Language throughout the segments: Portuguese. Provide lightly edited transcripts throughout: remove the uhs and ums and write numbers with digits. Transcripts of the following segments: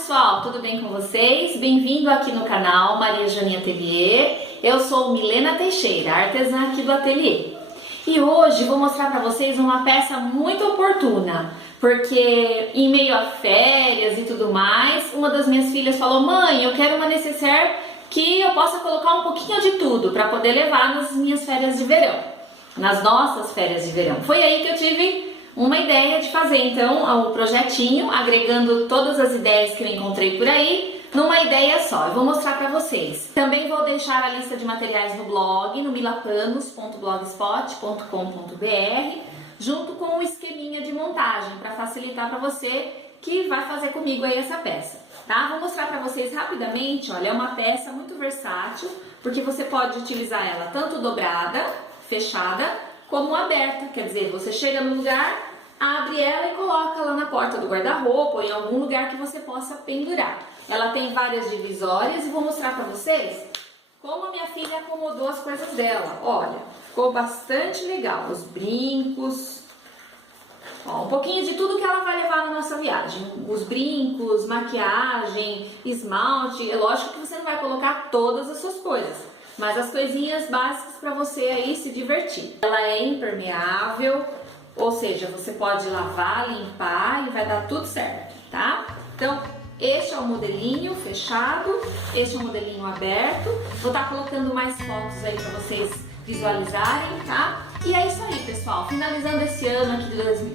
pessoal, tudo bem com vocês? Bem-vindo aqui no canal Maria Joaninha Atelier. Eu sou Milena Teixeira, artesã aqui do ateliê. E hoje vou mostrar para vocês uma peça muito oportuna, porque em meio a férias e tudo mais, uma das minhas filhas falou: mãe, eu quero uma necessaire que eu possa colocar um pouquinho de tudo para poder levar nas minhas férias de verão, nas nossas férias de verão. Foi aí que eu tive uma ideia de fazer então o projetinho, agregando todas as ideias que eu encontrei por aí numa ideia só. Eu vou mostrar para vocês. Também vou deixar a lista de materiais no blog, no milapanos.blogspot.com.br, junto com um esqueminha de montagem para facilitar para você que vai fazer comigo aí essa peça, tá? Vou mostrar para vocês rapidamente. Olha, é uma peça muito versátil, porque você pode utilizar ela tanto dobrada, fechada, como aberta, quer dizer, você chega no lugar, abre ela e coloca lá na porta do guarda-roupa ou em algum lugar que você possa pendurar. Ela tem várias divisórias e vou mostrar para vocês como a minha filha acomodou as coisas dela. Olha, ficou bastante legal, os brincos, ó, um pouquinho de tudo que ela vai levar na nossa viagem. Os brincos, maquiagem, esmalte. É lógico que você não vai colocar todas as suas coisas, mas as coisinhas básicas para você aí se divertir. Ela é impermeável, ou seja, você pode lavar, limpar e vai dar tudo certo, tá? Então, este é o modelinho fechado, este é o modelinho aberto. Vou estar colocando mais fotos aí para vocês visualizarem, tá? E é isso aí, pessoal. Finalizando esse ano aqui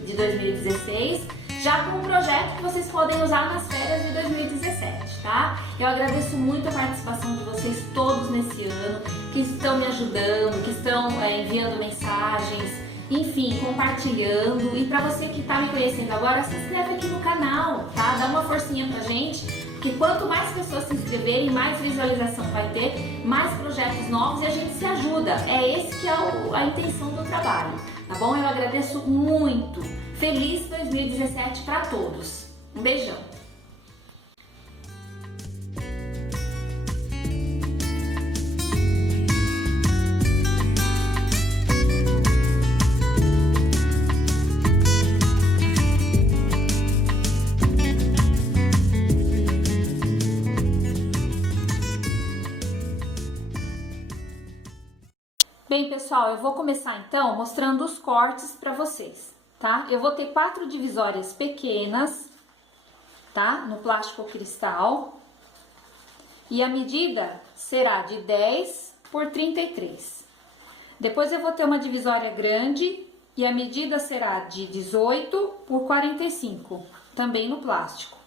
de 2016, já com um projeto que vocês podem usar nas férias de 2017, tá? Eu agradeço muito a participação de vocês todos nesse ano, que estão me ajudando, que estão enviando mensagens, enfim, compartilhando. E para você que está me conhecendo agora, se inscreve aqui no canal, tá? Dá uma forcinha pra gente, porque quanto mais pessoas se inscreverem, mais visualização vai ter, mais projetos novos e a gente se ajuda. É esse que é a intenção do trabalho, tá bom? Eu agradeço muito. Feliz 2017 para todos. Um beijão. Bem, pessoal, eu vou começar então mostrando os cortes para vocês, tá? Eu vou ter 4 divisórias pequenas, tá? No plástico cristal. E a medida será de 10 por 33. Depois eu vou ter uma divisória grande e a medida será de 18 por 45, também no plástico.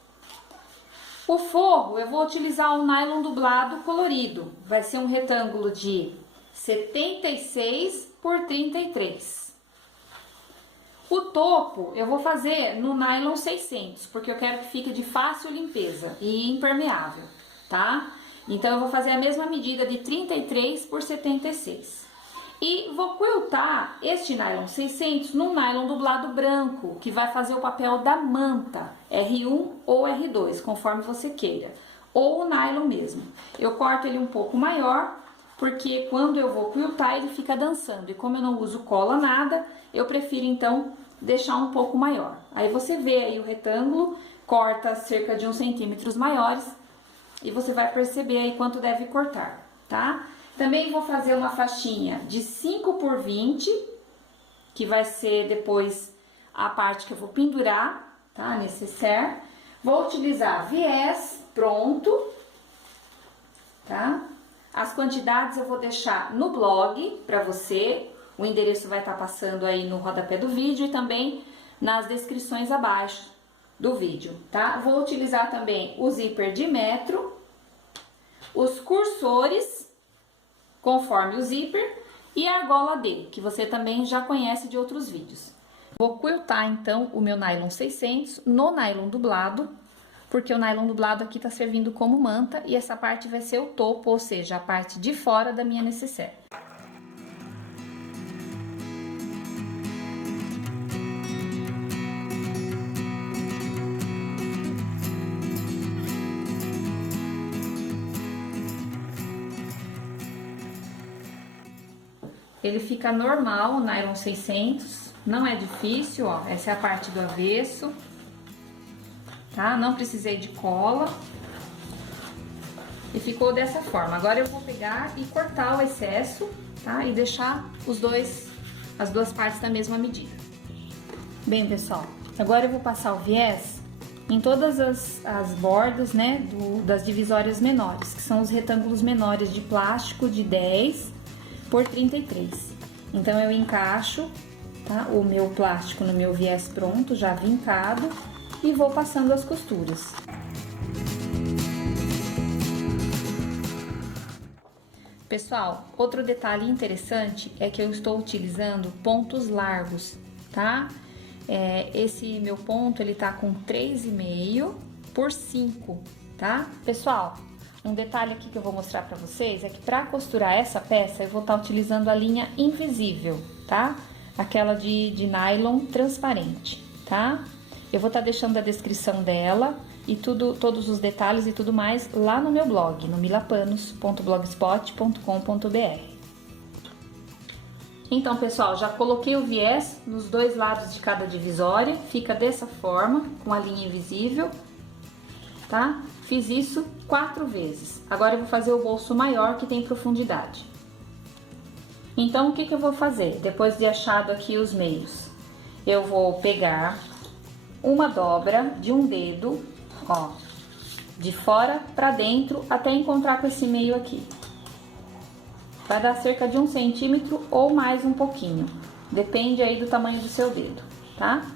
O forro eu vou utilizar o nylon dublado colorido. Vai ser um retângulo de 76 por 33. O topo eu vou fazer no nylon 600, porque eu quero que fique de fácil limpeza e impermeável, tá? Então eu vou fazer a mesma medida de 33 por 76. E vou quiltar este nylon 600 no nylon dublado branco, que vai fazer o papel da manta, R1 ou R2, conforme você queira, ou o nylon mesmo. Eu corto ele um pouco maior, porque quando eu vou quiltar ele fica dançando, e como eu não uso cola nada, eu prefiro então deixar um pouco maior. Aí você vê aí o retângulo, corta cerca de 1 centímetros maiores, e você vai perceber aí quanto deve cortar, tá? Também vou fazer uma faixinha de 5 por 20, que vai ser depois a parte que eu vou pendurar, tá? Necessaire. Vou utilizar viés pronto, tá? As quantidades eu vou deixar no blog para você, o endereço vai estar passando aí no rodapé do vídeo e também nas descrições abaixo do vídeo, tá? Vou utilizar também o zíper de metro, os cursores, conforme o zíper, e a argola D, que você também já conhece de outros vídeos. Vou quiltar então o meu nylon 600 no nylon dublado, porque o nylon dublado aqui tá servindo como manta e essa parte vai ser o topo, ou seja, a parte de fora da minha necessaire. Ele fica normal, o nylon 600, não é difícil, ó, essa é a parte do avesso. tá? Não precisei de cola. E ficou dessa forma. Agora eu vou pegar e cortar o excesso, tá? E deixar as duas partes da mesma medida. Bem, pessoal, agora eu vou passar o viés em todas as bordas, né, das divisórias menores, que são os retângulos menores de plástico de 10 por 33. Então eu encaixo, tá, o meu plástico no meu viés pronto, já vincado, e vou passando as costuras. Pessoal, outro detalhe interessante é que eu estou utilizando pontos largos, tá? Esse meu ponto, ele tá com 3,5 por 5, tá? Pessoal, um detalhe aqui que eu vou mostrar pra vocês é que pra costurar essa peça, eu vou estar utilizando a linha invisível, tá? Aquela de nylon transparente, tá? Eu vou estar deixando a descrição dela e todos os detalhes e tudo mais lá no meu blog, no milapanos.blogspot.com.br. Então, pessoal, já coloquei o viés nos dois lados de cada divisória, fica dessa forma, com a linha invisível, tá? Fiz isso 4 vezes. Agora eu vou fazer o bolso maior, que tem profundidade. Então, o que eu vou fazer? Depois de achado aqui os meios, eu vou pegar uma dobra de um dedo, ó, de fora pra dentro até encontrar com esse meio aqui. Vai dar cerca de 1 centímetro ou mais um pouquinho, depende aí do tamanho do seu dedo, tá?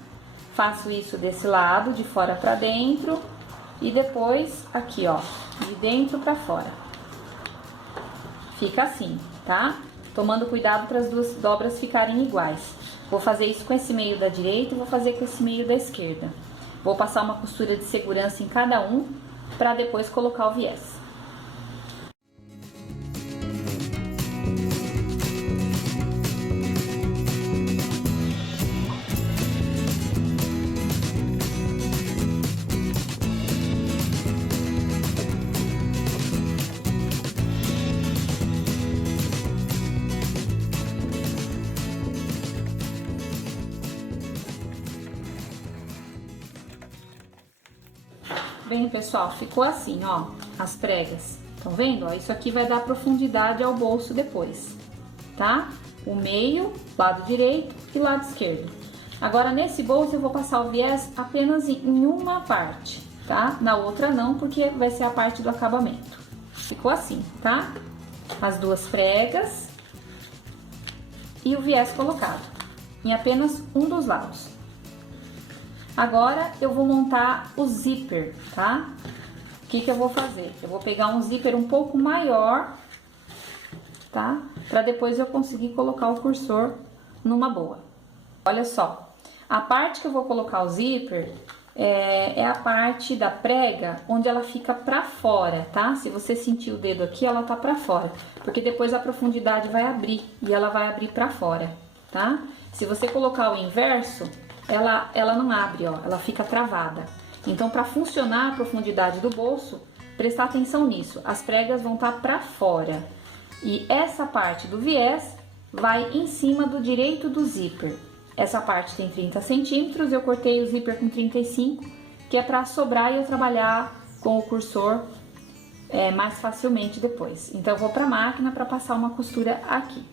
Faço isso desse lado, de fora pra dentro, e depois aqui, ó, de dentro pra fora. Fica assim, tá? Tomando cuidado para as duas dobras ficarem iguais. Vou fazer isso com esse meio da direita e vou fazer com esse meio da esquerda. Vou passar uma costura de segurança em cada um para depois colocar o viés. Bem, pessoal, ficou assim, ó, as pregas. Estão vendo? Ó, isso aqui vai dar profundidade ao bolso depois, tá? O meio, lado direito e lado esquerdo. Agora, nesse bolso, eu vou passar o viés apenas em uma parte, tá? Na outra não, porque vai ser a parte do acabamento. Ficou assim, tá? As duas pregas e o viés colocado em apenas um dos lados. Agora eu vou montar o zíper, tá? O que eu vou fazer? Eu vou pegar um zíper um pouco maior, tá? Pra depois eu conseguir colocar o cursor numa boa. Olha só, a parte que eu vou colocar o zíper é a parte da prega onde ela fica pra fora, tá? Se você sentir o dedo aqui, ela tá pra fora, porque depois a profundidade vai abrir e ela vai abrir pra fora, tá? Se você colocar o inverso, ela não abre, ó, ela fica travada. Então, para funcionar a profundidade do bolso, prestar atenção nisso. As pregas vão estar para fora. E essa parte do viés vai em cima do direito do zíper. Essa parte tem 30 centímetros, eu cortei o zíper com 35, que é para sobrar e eu trabalhar com o cursor mais facilmente depois. Então, eu vou para a máquina para passar uma costura aqui.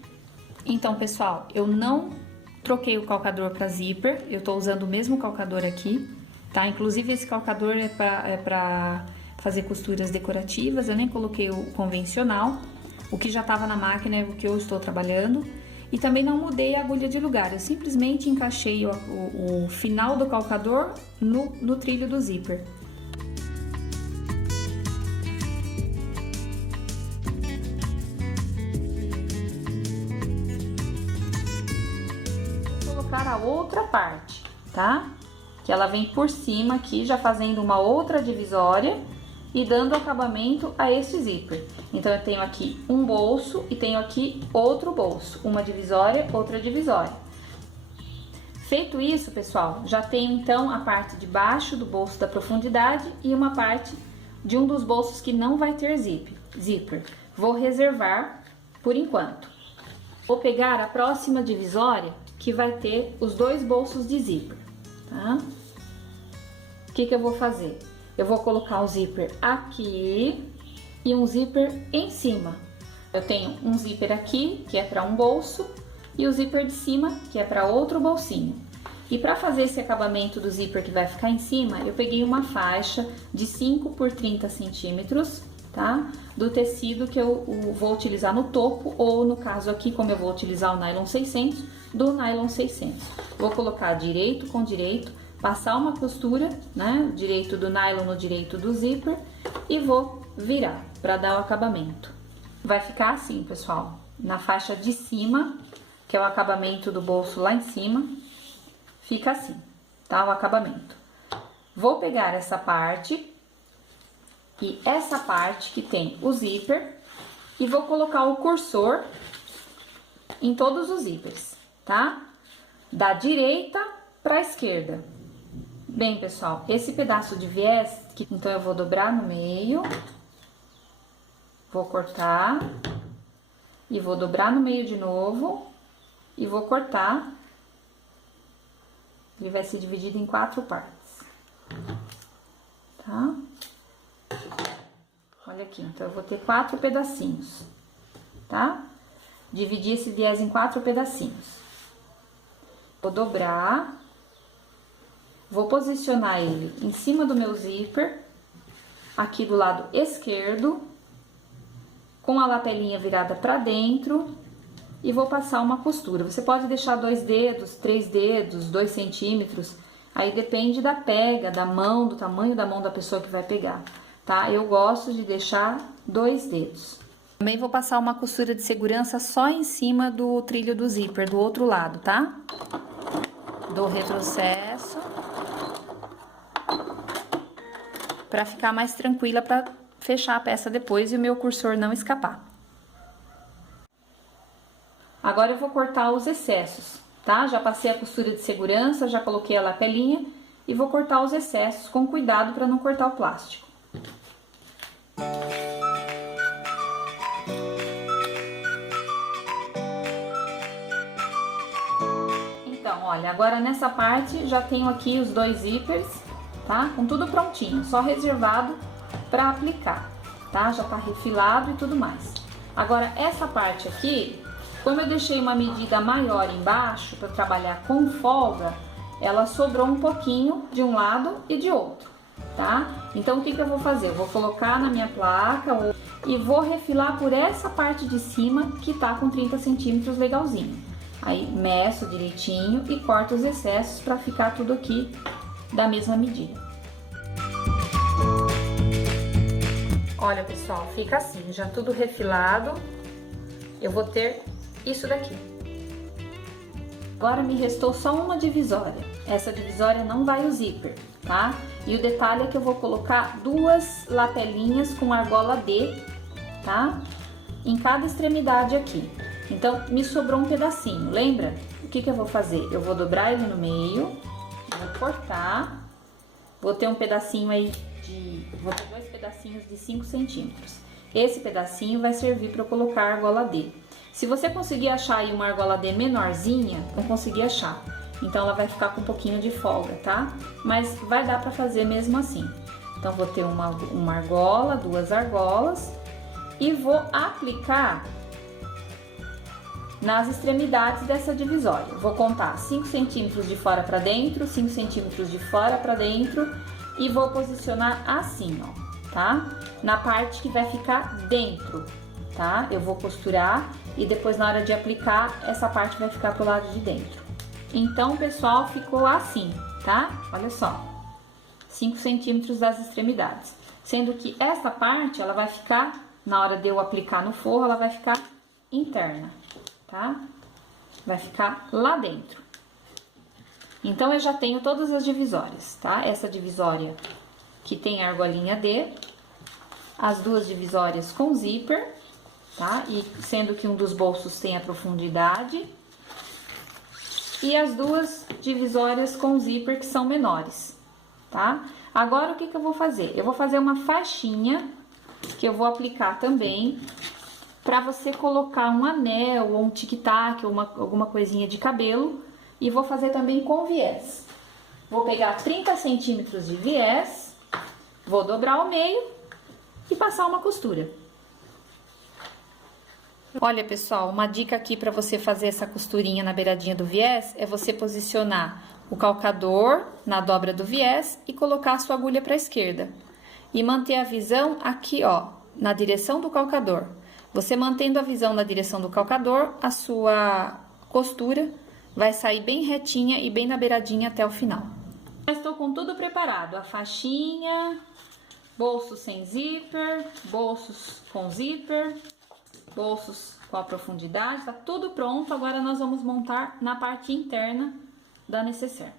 Então, pessoal, eu não troquei o calcador para zíper, eu tô usando o mesmo calcador aqui, tá? Inclusive esse calcador é para fazer costuras decorativas, eu nem coloquei o convencional, o que já tava na máquina é o que eu estou trabalhando, e também não mudei a agulha de lugar, eu simplesmente encaixei o final do calcador no trilho do zíper. A outra parte, tá? Que ela vem por cima aqui, já fazendo uma outra divisória e dando acabamento a esse zíper. Então, eu tenho aqui um bolso e tenho aqui outro bolso, uma divisória, outra divisória. Feito isso, pessoal, já tenho então a parte de baixo do bolso da profundidade e uma parte de um dos bolsos que não vai ter zíper. Vou reservar por enquanto. Vou pegar a próxima divisória que vai ter os dois bolsos de zíper, tá? o que que eu vou fazer? Eu vou colocar um zíper aqui e um zíper em cima. Eu tenho um zíper aqui, que é para um bolso, e o zíper de cima, que é para outro bolsinho. E para fazer esse acabamento do zíper que vai ficar em cima, eu peguei uma faixa de 5 por 30 centímetros, tá? Do tecido que eu vou utilizar no topo, ou no caso aqui, como eu vou utilizar o nylon 600, do nylon 600. Vou colocar direito com direito, passar uma costura, né? Direito do nylon no direito do zíper e vou virar para dar o acabamento. Vai ficar assim, pessoal, na faixa de cima, que é o acabamento do bolso lá em cima, fica assim, tá? O acabamento. Vou pegar essa parte e essa parte que tem o zíper e vou colocar o cursor em todos os zíperes, tá? Da direita para a esquerda. Bem, pessoal, esse pedaço de viés, então eu vou dobrar no meio, vou cortar e vou dobrar no meio de novo e vou cortar. Ele vai ser dividido em 4 partes, tá? Olha aqui, então eu vou ter 4 pedacinhos, tá? Dividir esse viés em 4 pedacinhos. Vou dobrar. Vou posicionar ele em cima do meu zíper, aqui do lado esquerdo, com a lapelinha virada para dentro e vou passar uma costura. Você pode deixar 2 dedos, 3 dedos, 2 centímetros, aí depende da pega, da mão, do tamanho da mão da pessoa que vai pegar, tá? Eu gosto de deixar 2 dedos. Também vou passar uma costura de segurança só em cima do trilho do zíper, do outro lado, tá? Dou retrocesso. Para ficar mais tranquila para fechar a peça depois e o meu cursor não escapar. Agora eu vou cortar os excessos, tá? Já passei a costura de segurança, já coloquei a lapelinha e vou cortar os excessos com cuidado para não cortar o plástico. Então, olha, agora nessa parte já tenho aqui os 2 zíperes, tá? Com tudo prontinho, só reservado para aplicar, tá? Já tá refilado e tudo mais. Agora, essa parte aqui, como eu deixei uma medida maior embaixo para trabalhar com folga, ela sobrou um pouquinho de um lado e de outro, tá? Então, o que que eu vou fazer? Eu vou colocar na minha placa e vou refilar por essa parte de cima que tá com 30 centímetros legalzinho. Aí, meço direitinho e corto os excessos para ficar tudo aqui da mesma medida. Olha, pessoal, fica assim, já tudo refilado. Eu vou ter isso daqui. Agora me restou só uma divisória. Essa divisória não vai o zíper, tá? E o detalhe é que eu vou colocar 2 lapelinhas com argola D, tá? Em cada extremidade aqui. Então, me sobrou um pedacinho, lembra? O que que eu vou fazer? Eu vou dobrar ele no meio, vou cortar, vou ter um pedacinho aí vou ter 2 pedacinhos de 5 centímetros. Esse pedacinho vai servir para eu colocar a argola D. Se você conseguir achar aí uma argola D menorzinha, não conseguir achar, então ela vai ficar com um pouquinho de folga, tá? Mas vai dar para fazer mesmo assim. Então, vou ter uma argola, 2 argolas e vou aplicar nas extremidades dessa divisória. Vou contar 5 centímetros de fora para dentro, 5 centímetros de fora para dentro e vou posicionar assim, ó, tá? Na parte que vai ficar dentro, tá? Eu vou costurar e depois na hora de aplicar, essa parte vai ficar pro lado de dentro. Então, pessoal, ficou assim, tá? Olha só, 5 centímetros das extremidades. Sendo que essa parte, ela vai ficar, na hora de eu aplicar no forro, ela vai ficar interna, tá? Vai ficar lá dentro. Então, eu já tenho todas as divisórias, tá? Essa divisória que tem a argolinha D, as 2 divisórias com zíper, tá? E sendo que um dos bolsos tem a profundidade, e as 2 divisórias com zíper que são menores, tá? Agora, o que que eu vou fazer? Eu vou fazer uma faixinha, que eu vou aplicar também, para você colocar um anel, ou um tic-tac, ou alguma coisinha de cabelo, e vou fazer também com viés, vou pegar 30 centímetros de viés, vou dobrar ao meio e passar uma costura. Olha, pessoal, uma dica aqui para você fazer essa costurinha na beiradinha do viés é você posicionar o calcador na dobra do viés e colocar a sua agulha para a esquerda. E manter a visão aqui, ó, na direção do calcador. Você mantendo a visão na direção do calcador, a sua costura vai sair bem retinha e bem na beiradinha até o final. Já estou com tudo preparado, a faixinha, bolsos sem zíper, bolsos com zíper, bolsos com a profundidade, tá tudo pronto. Agora nós vamos montar na parte interna da necessaire.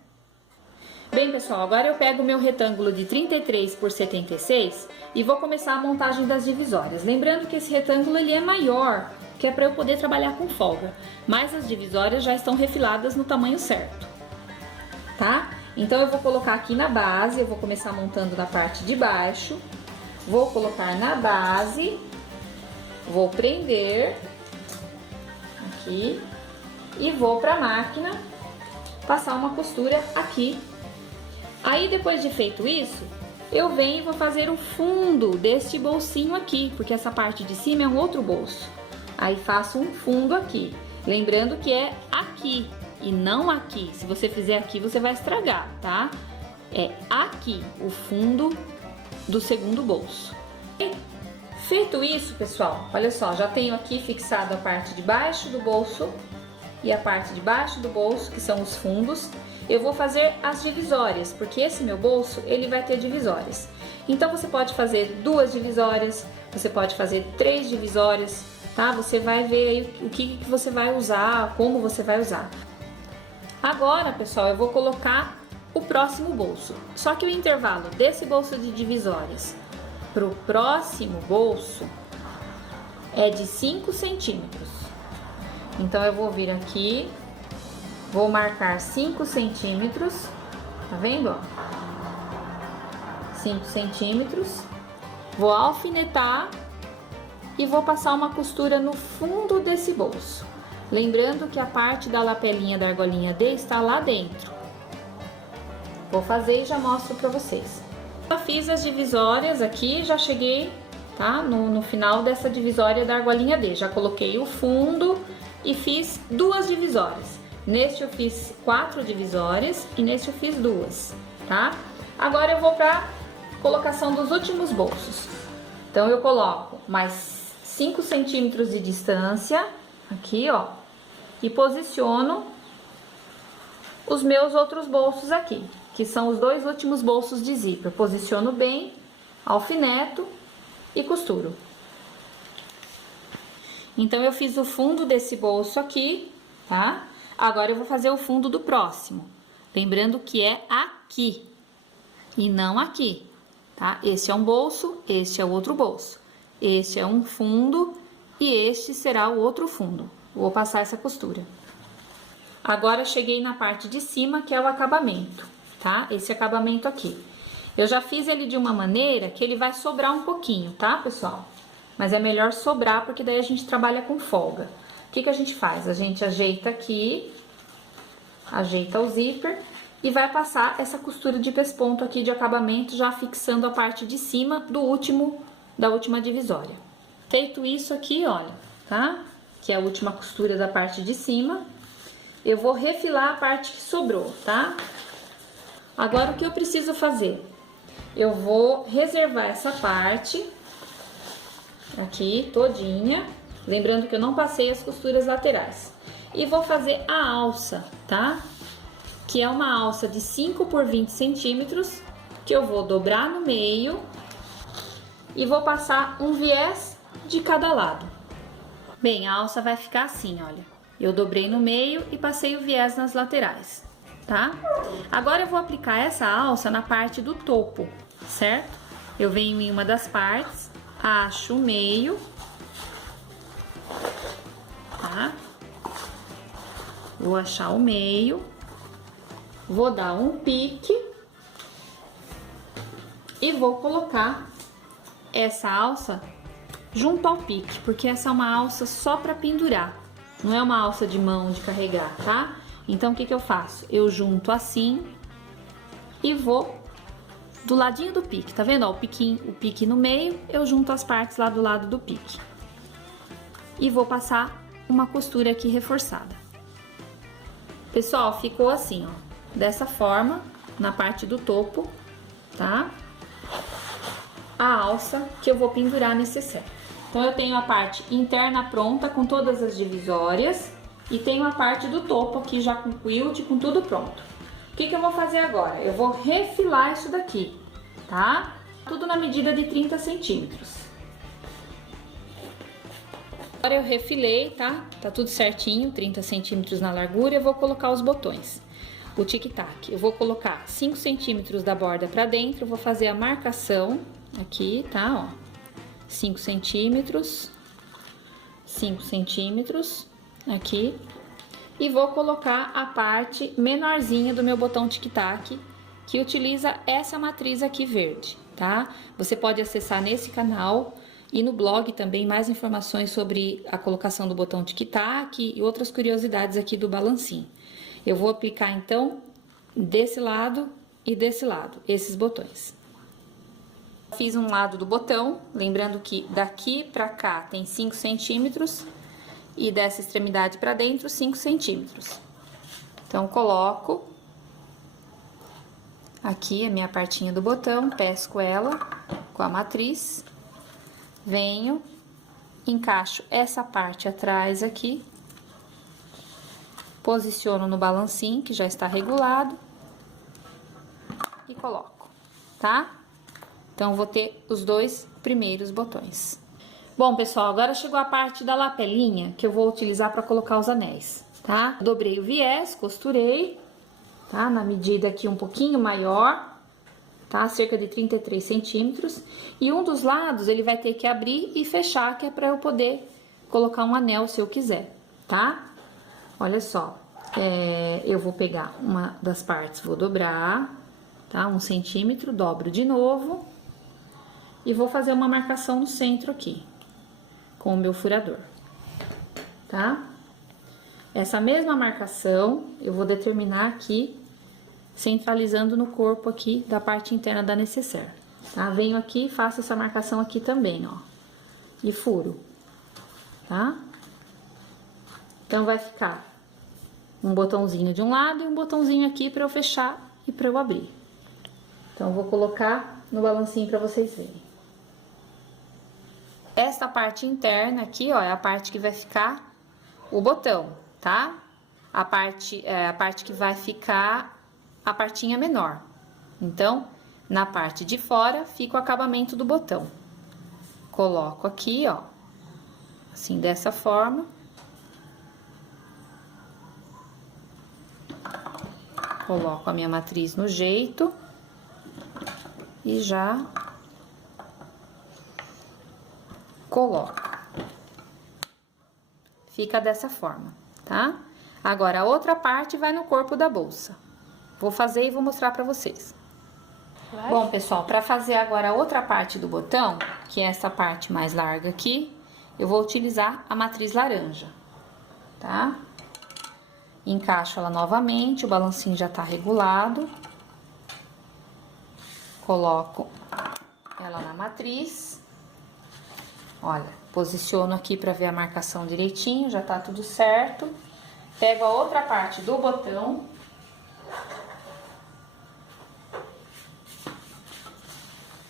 Bem, pessoal, agora eu pego o meu retângulo de 33 por 76 e vou começar a montagem das divisórias. Lembrando que esse retângulo ele é maior, que é para eu poder trabalhar com folga, mas as divisórias já estão refiladas no tamanho certo, tá? Então eu vou colocar aqui na base, eu vou começar montando na parte de baixo, vou colocar na base, vou prender aqui e vou para a máquina passar uma costura aqui. Aí depois de feito isso, eu venho e vou fazer o fundo deste bolsinho aqui, porque essa parte de cima é um outro bolso. Aí faço um fundo aqui, lembrando que é aqui e não aqui. Se você fizer aqui, você vai estragar, tá? É aqui o fundo do segundo bolso. Feito isso, pessoal, olha só, já tenho aqui fixado a parte de baixo do bolso e a parte de baixo do bolso, que são os fundos. Eu vou fazer as divisórias, porque esse meu bolso, ele vai ter divisórias. Então, você pode fazer 2 divisórias, você pode fazer 3 divisórias, tá? Você vai ver aí o que você vai usar, como você vai usar. Agora, pessoal, eu vou colocar o próximo bolso. Só que o intervalo desse bolso de divisórias para o próximo bolso é de 5 centímetros. Então, eu vou vir aqui, vou marcar 5 centímetros, tá vendo, ó? 5 centímetros, vou alfinetar e vou passar uma costura no fundo desse bolso. Lembrando que a parte da lapelinha da argolinha D está lá dentro. Vou fazer e já mostro pra vocês. Já fiz as divisórias aqui, já cheguei, tá? No final dessa divisória da argolinha D. Já coloquei o fundo e fiz 2 divisórias. Neste eu fiz 4 divisórias e neste eu fiz 2, tá? Agora eu vou pra colocação dos últimos bolsos. Então eu coloco mais 5 centímetros de distância, aqui, ó, e posiciono os meus outros bolsos aqui, que são os 2 últimos bolsos de zíper. Posiciono bem, alfineto e costuro. Então, eu fiz o fundo desse bolso aqui, tá? Agora, eu vou fazer o fundo do próximo. Lembrando que é aqui e não aqui, tá? Este é um bolso, este é o outro bolso. Este é um fundo e este será o outro fundo. Vou passar essa costura. Agora, cheguei na parte de cima, que é o acabamento, tá? Esse acabamento aqui. Eu já fiz ele de uma maneira que ele vai sobrar um pouquinho, tá, pessoal? Mas é melhor sobrar, porque daí a gente trabalha com folga. O que que a gente faz? A gente ajeita aqui, ajeita o zíper e vai passar essa costura de pesponto aqui de acabamento, já fixando a parte de cima da última divisória. Feito isso aqui, olha, tá? Que é a última costura da parte de cima. Eu vou refilar a parte que sobrou, tá? Agora, o que eu preciso fazer? Eu vou reservar essa parte aqui todinha, lembrando que eu não passei as costuras laterais. E vou fazer a alça, tá? Que é uma alça de 5 por 20 centímetros, que eu vou dobrar no meio e vou passar um viés de cada lado. Bem, a alça vai ficar assim, olha. Eu dobrei no meio e passei o viés nas laterais, tá? Agora eu vou aplicar essa alça na parte do topo, certo? Eu venho em uma das partes, acho o meio, tá? Vou achar o meio, vou dar um pique e vou colocar essa alça junto ao pique, porque essa é uma alça só para pendurar, não é uma alça de mão de carregar, tá? Então, o que que eu faço? Eu junto assim e vou do ladinho do pique, tá vendo? Ó, o pique no meio, eu junto as partes lá do lado do pique. E vou passar uma costura aqui reforçada. Pessoal, ficou assim, ó, dessa forma, na parte do topo, tá? A alça que eu vou pendurar nesse necessaire. Então, eu tenho a parte interna pronta com todas as divisórias e tenho a parte do topo aqui já com quilt, com tudo pronto. O que eu vou fazer agora? Eu vou refilar isso daqui, tá? Tudo na medida de 30 centímetros. Agora eu refilei, tá? Tá tudo certinho, 30 centímetros na largura. Eu vou colocar os botões. O tic-tac, eu vou colocar 5 centímetros da borda pra dentro. Vou fazer a marcação aqui, tá? Ó, 5 centímetros, 5 centímetros aqui. E vou colocar a parte menorzinha do meu botão tic-tac, que utiliza essa matriz aqui verde, tá? Você pode acessar nesse canal e no blog também mais informações sobre a colocação do botão tic-tac e outras curiosidades aqui do balancinho. Eu vou aplicar então desse lado e desse lado, esses botões. Fiz um lado do botão, lembrando que daqui pra cá tem 5 centímetros. E dessa extremidade para dentro, 5 centímetros. Então, coloco aqui a minha partinha do botão, pesco ela com a matriz, venho, encaixo essa parte atrás aqui, posiciono no balancinho, que já está regulado, e coloco, tá? Então, vou ter os dois primeiros botões. Bom, pessoal, agora chegou a parte da lapelinha que eu vou utilizar para colocar os anéis, tá? Dobrei o viés, costurei, tá? Na medida aqui um pouquinho maior, tá? Cerca de 33 centímetros. E um dos lados ele vai ter que abrir e fechar, que é para eu poder colocar um anel se eu quiser, tá? Olha só, eu vou pegar uma das partes, vou dobrar, tá? 1 centímetro, dobro de novo e vou fazer uma marcação no centro aqui, com o meu furador, tá? Essa mesma marcação eu vou determinar aqui, centralizando no corpo aqui da parte interna da necessaire, tá? Venho aqui e faço essa marcação aqui também, ó, e furo, tá? Então, vai ficar um botãozinho de um lado e um botãozinho aqui para eu fechar e para eu abrir. Então, eu vou colocar no balancinho para vocês verem. Esta parte interna aqui, ó, é a parte que vai ficar o botão, tá? A parte que vai ficar a partinha menor. Então, na parte de fora fica o acabamento do botão. Coloco aqui, ó, assim, dessa forma. Coloco a minha matriz no jeito e já coloco. Fica dessa forma, tá? Agora, a outra parte vai no corpo da bolsa. Vou fazer e vou mostrar pra vocês. Bom, pessoal, pra fazer agora a outra parte do botão, que é essa parte mais larga aqui, eu vou utilizar a matriz laranja, tá? Encaixo ela novamente, o balancinho já tá regulado. Coloco ela na matriz. Olha, posiciono aqui pra ver a marcação direitinho, já tá tudo certo. Pego a outra parte do botão.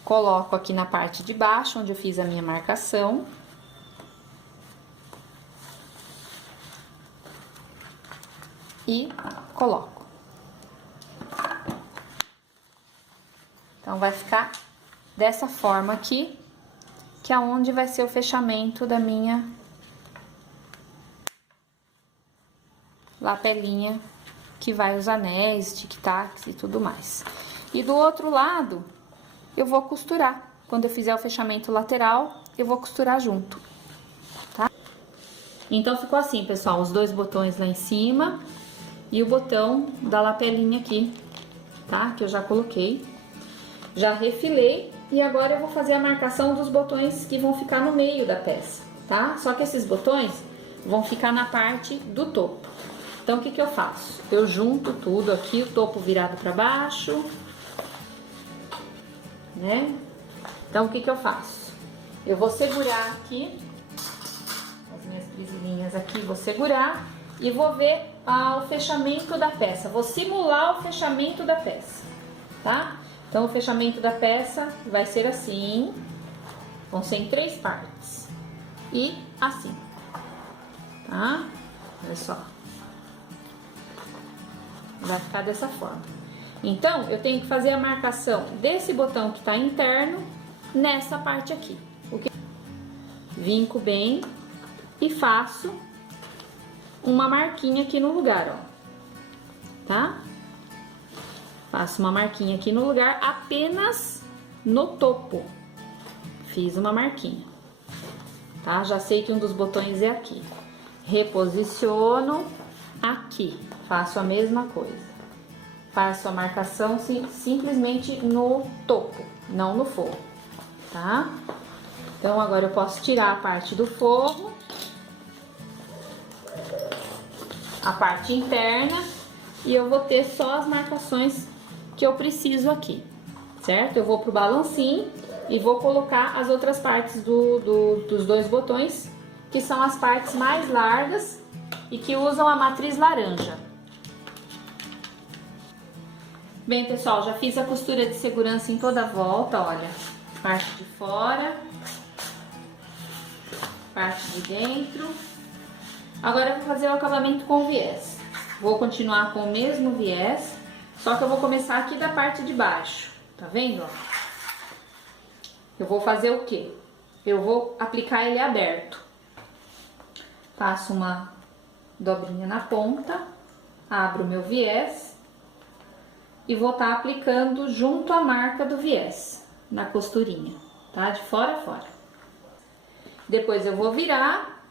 Coloco aqui na parte de baixo, onde eu fiz a minha marcação. E coloco. Então, vai ficar dessa forma aqui, que é onde vai ser o fechamento da minha lapelinha, que vai os anéis, tic-tacs e tudo mais. E do outro lado, eu vou costurar. Quando eu fizer o fechamento lateral, eu vou costurar junto, tá? Então, ficou assim, pessoal, os dois botões lá em cima e o botão da lapelinha aqui, tá? Que eu já coloquei. Já refilei e agora eu vou fazer a marcação dos botões que vão ficar no meio da peça, tá? Só que esses botões vão ficar na parte do topo. Então, o que eu faço? Eu junto tudo aqui, o topo virado para baixo, né? Então, o que eu faço? Eu vou segurar aqui, as minhas presilhinhas aqui, vou segurar e vou ver o fechamento da peça. Vou simular o fechamento da peça, tá? Então, o fechamento da peça vai ser assim, vão ser em 3 partes e assim, tá? Olha só, vai ficar dessa forma. Então, eu tenho que fazer a marcação desse botão que tá interno nessa parte aqui. Vinco bem e faço uma marquinha aqui no lugar, ó, tá? Faço uma marquinha aqui no lugar, apenas no topo. Fiz uma marquinha, tá? Já sei que um dos botões é aqui. Reposiciono aqui, faço a mesma coisa. Faço a marcação simplesmente no topo, não no forro, tá? Então, agora eu posso tirar a parte do forro, a parte interna, e eu vou ter só as marcações que eu preciso aqui, certo? Eu vou pro balancinho e vou colocar as outras partes dos 2 botões, que são as partes mais largas e que usam a matriz laranja. Bem, pessoal, já fiz a costura de segurança em toda a volta, olha, parte de fora, parte de dentro. Agora eu vou fazer o acabamento com viés. Vou continuar com o mesmo viés, só que eu vou começar aqui da parte de baixo, tá vendo? Eu vou fazer o quê? Eu vou aplicar ele aberto. Faço uma dobrinha na ponta, abro o meu viés e vou estar aplicando junto à marca do viés, na costurinha, tá? De fora a fora. Depois eu vou virar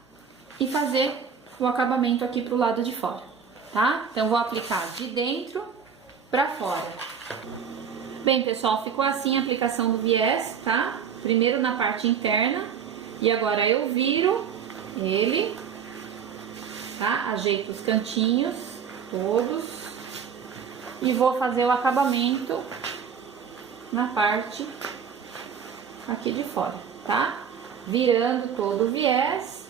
e fazer o acabamento aqui pro lado de fora, tá? Então, vou aplicar de dentro pra fora. Bem, pessoal, ficou assim a aplicação do viés, tá? Primeiro na parte interna e agora eu viro ele, tá? Ajeito os cantinhos todos e vou fazer o acabamento na parte aqui de fora, tá? Virando todo o viés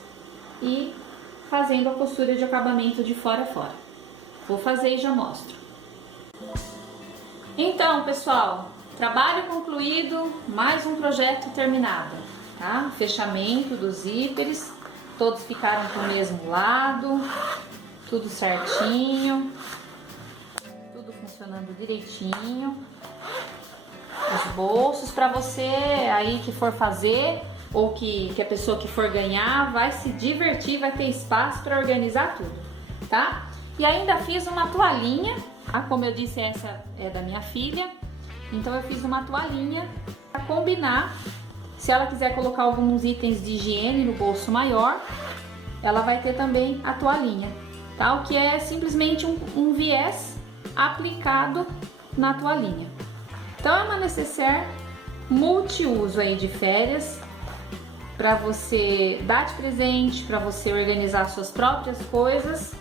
e fazendo a costura de acabamento de fora a fora. Vou fazer e já mostro. Então, pessoal, trabalho concluído, mais um projeto terminado, tá? Fechamento dos zíperes, todos ficaram pro mesmo lado, tudo certinho, tudo funcionando direitinho. Os bolsos para você aí que for fazer ou que a pessoa que for ganhar vai se divertir, vai ter espaço para organizar tudo, tá? E ainda fiz uma toalhinha, tá? Como eu disse, essa é da minha filha, então eu fiz uma toalhinha para combinar. Se ela quiser colocar alguns itens de higiene no bolso maior, ela vai ter também a toalhinha, tá? O que é simplesmente um viés aplicado na toalhinha. Então é uma necessaire multiuso aí de férias, para você dar de presente, para você organizar suas próprias coisas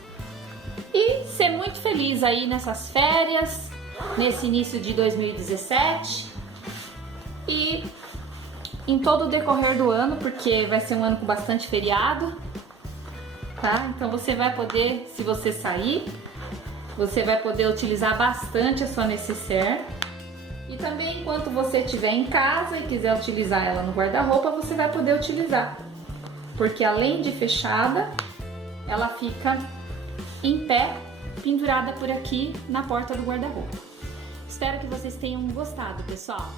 e ser muito feliz aí nessas férias, nesse início de 2017 e em todo o decorrer do ano, porque vai ser um ano com bastante feriado, tá? Então você vai poder, se você sair, você vai poder utilizar bastante a sua necessaire. E também, enquanto você estiver em casa e quiser utilizar ela no guarda-roupa, você vai poder utilizar. Porque além de fechada, ela fica em pé, pendurada por aqui na porta do guarda-roupa. Espero que vocês tenham gostado, pessoal.